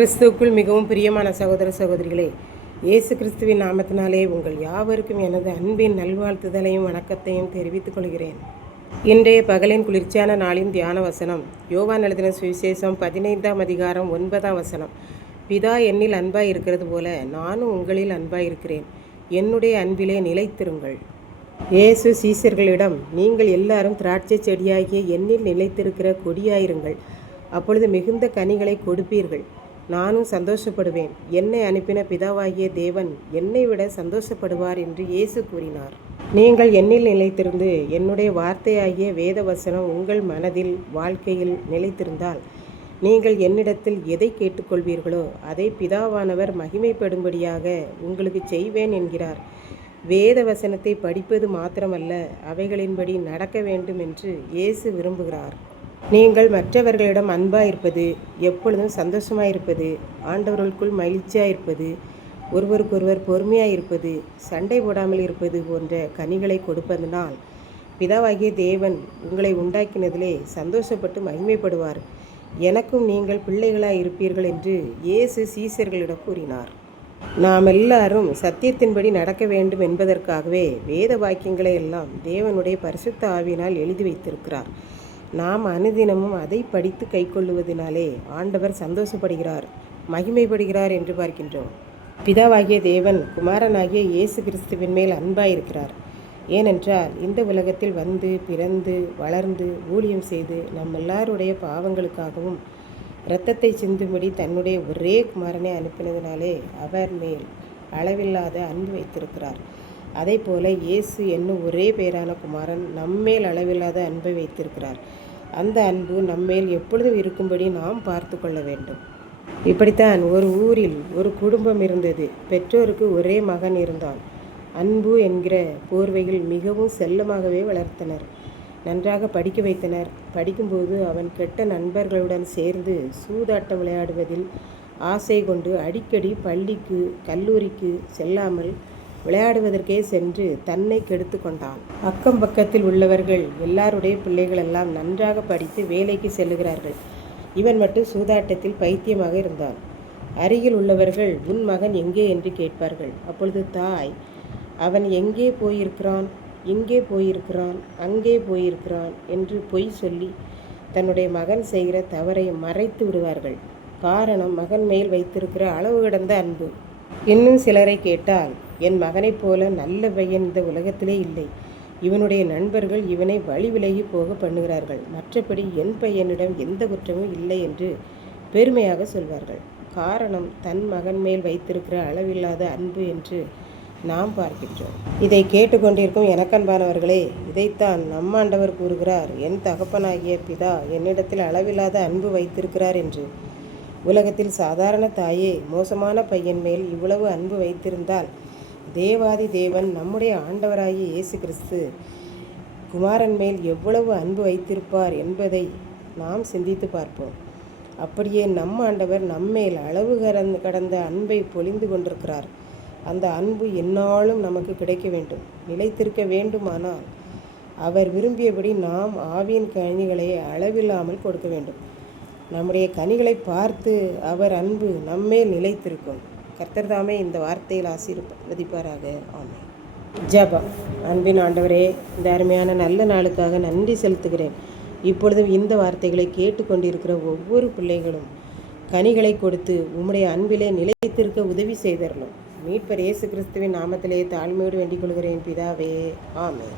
கிறிஸ்துவுக்குள் மிகவும் பிரியமான சகோதர சகோதரிகளே, இயேசு கிறிஸ்துவின் நாமத்தினாலே உங்கள் யாவருக்கும் எனது அன்பின் நல்வாழ்த்துதலையும் வணக்கத்தையும் தெரிவித்துக் கொள்கிறேன். இன்றைய பகலின் குளிர்ச்சியான நாளின் தியான வசனம் யோவான் எழுதின சுவிசேஷம் 15ஆம் அதிகாரம் 9ஆம் வசனம். பிதா என்னில் அன்பாய் இருக்கிறது போல நானும் உங்களில் அன்பாய் இருக்கிறேன். என்னுடைய அன்பிலே நிலைத்திருங்கள். இயேசு சீசர்களிடம், நீங்கள் எல்லாரும் திராட்சை செடியாகிய என்னில் நிலைத்திருக்கிற கொடியாயிருங்கள். அப்பொழுது மிகுந்த கனிகளை கொடுப்பீர்கள். நானும் சந்தோஷப்படுவேன். என்னை அனுப்பின பிதாவாகிய தேவன் என்னை விட சந்தோஷப்படுவார் என்று இயேசு கூறினார். நீங்கள் என்னில் நிலைத்திருந்து என்னுடைய வார்த்தையாகிய வேத வசனம் உங்கள் மனதில் வாழ்க்கையில் நிலைத்திருந்தால் நீங்கள் என்னிடத்தில் எதை கேட்டுக்கொள்வீர்களோ அதை பிதாவானவர் மகிமைப்படும்படியாக உங்களுக்கு செய்வேன் என்கிறார். வேத வசனத்தை படிப்பது மாத்திரமல்ல, அவைகளின்படி நடக்க வேண்டும் என்று இயேசு விரும்புகிறார். நீங்கள் மற்றவர்களிடம் அன்பாயிருப்பது, எப்பொழுதும் சந்தோஷமாயிருப்பது, ஆண்டவர்களுக்குள் மகிழ்ச்சியாயிருப்பது, ஒருவருக்கொருவர் பொறுமையாயிருப்பது, சண்டை போடாமல் இருப்பது போன்ற கனிகளை கொடுப்பதனால் பிதாவாகிய தேவன் உங்களை உண்டாக்கினதிலே சந்தோஷப்பட்டு மகிமைப்படுவார். எனக்கும் நீங்கள் பிள்ளைகளாய் இருப்பீர்கள் என்று இயேசு சீசர்களிடம் கூறினார். நாம் எல்லாரும் சத்தியத்தின்படி நடக்க வேண்டும் என்பதற்காகவே வேத வாக்கியங்களை எல்லாம் தேவனுடைய பரிசுத்த ஆவியினால் எழுதி வைத்திருக்கிறார். நாம் அனுதினமும் அதை படித்து கைக்கொள்ளுவதனாலே ஆண்டவர் சந்தோஷப்படுகிறார், மகிமைப்படுகிறார் என்று பார்க்கின்றோம். பிதாவாகிய தேவன் குமாரனாகிய இயேசு கிறிஸ்துவின் மேல் அன்பாயிருக்கிறார். ஏனென்றால் இந்த உலகத்தில் வந்து பிறந்து வளர்ந்து ஊழியம் செய்து நம் எல்லாருடைய பாவங்களுக்காகவும் இரத்தத்தை சிந்தும்படி தன்னுடைய ஒரே குமாரனை அனுப்பினதினாலே அவர் மேல் அளவில்லாத அன்பு வைத்திருக்கிறார். அதே போல இயேசு என்னும் ஒரே பேரான குமாரன் நம்மேல் அளவில்லாத அன்பை வைத்திருக்கிறார். அந்த அன்பு நம்மேல் எப்பொழுதும் இருக்கும்படி நாம் பார்த்து கொள்ள வேண்டும். இப்படித்தான் ஒரு ஊரில் ஒரு குடும்பம் இருந்தது. பெற்றோருக்கு ஒரே மகன் இருந்தான். அன்பு என்கிற போர்வையில் மிகவும் செல்லமாகவே வளர்த்தனர். நன்றாக படிக்க வைத்தனர். படிக்கும்போது அவன் கெட்ட நண்பர்களுடன் சேர்ந்து சூதாட்டம் விளையாடுவதில் ஆசை கொண்டு அடிக்கடி பள்ளிக்கு கல்லூரிக்கு செல்லாமல் விளையாடுவதற்கே சென்று தன்னை கெடுத்து கொண்டான். அக்கம் பக்கத்தில் உள்ளவர்கள் எல்லாருடைய பிள்ளைகளெல்லாம் நன்றாக படித்து வேலைக்கு செல்லுகிறார்கள். இவன் மட்டும் சூதாட்டத்தில் பைத்தியமாக இருந்தான். அருகில் உள்ளவர்கள், உன் மகன் எங்கே என்று கேட்பார்கள். அப்பொழுது தாய், அவன் எங்கே போயிருக்கிறான், இங்கே போயிருக்கிறான், அங்கே போயிருக்கிறான் என்று பொய் சொல்லி தன்னுடைய மகன் செய்கிற தவறை மறைத்து விடுவார்கள். காரணம், மகன் மேல் வைத்திருக்கிற அளவு கடந்த அன்பு. இன்னும் சிலரை கேட்டால், என் மகனைப் போல நல்ல பையன் இந்த உலகத்திலே இல்லை. இவனுடைய நண்பர்கள் இவனை வழி விலகி போக பண்ணுகிறார்கள். மற்றபடி என் பையனிடம் எந்த குற்றமும் இல்லை என்று பெருமையாக சொல்வார்கள். காரணம், தன் மகன் மேல் வைத்திருக்கிற அளவில்லாத அன்பு என்று நாம் பார்க்கின்றோம். இதை கேட்டுக்கொண்டிருக்கும் எனக்கன்பானவர்களே, இதைத்தான் நம் ஆண்டவர் கூறுகிறார். என் தகப்பனாகிய பிதா என்னிடத்தில் அளவில்லாத அன்பு வைத்திருக்கிறார் என்று. உலகத்தில் சாதாரண தாயே மோசமான பையன் மேல் இவ்வளவு அன்பு வைத்திருந்தால் தேவாதி தேவன் நம்முடைய ஆண்டவராகிய இயேசு கிறிஸ்து குமாரன் மேல் எவ்வளவு அன்பு வைத்திருப்பார் என்பதை நாம் சிந்தித்து பார்ப்போம். அப்படியே நம் ஆண்டவர் நம்மேல் அளவு கடந்த அன்பை பொழிந்து கொண்டிருக்கிறார். அந்த அன்பு எந்நாளும் நமக்கு கிடைக்க வேண்டும், நிலைத்திருக்க வேண்டுமானால் அவர் விரும்பியபடி நாம் ஆவியின் கனிகளை அளவில்லாமல் கொடுக்க வேண்டும். நம்முடைய கனிகளை பார்த்து அவர் அன்பு நம்மேல் நிலைத்திருக்கும். கர்த்தர் தாமே இந்த வார்த்தையில் ஆசீர்வதிப்பாராக. ஆமென். ஜெபம். அன்பின் ஆண்டவரே, இந்த அருமையான நல்ல நாளுக்காக நன்றி செலுத்துகிறேன். இப்பொழுதும் இந்த வார்த்தைகளை கேட்டுக்கொண்டிருக்கிற ஒவ்வொரு பிள்ளைகளும் கனிகளை கொடுத்து உம்முடைய அன்பிலே நிலைத்திருக்க உதவி செய்தரணும். மீட்பர் இயேசு கிறிஸ்துவின் நாமத்திலே தாழ்மையோடு வேண்டிக் கொள்கிறேன் பிதாவே. ஆமென்.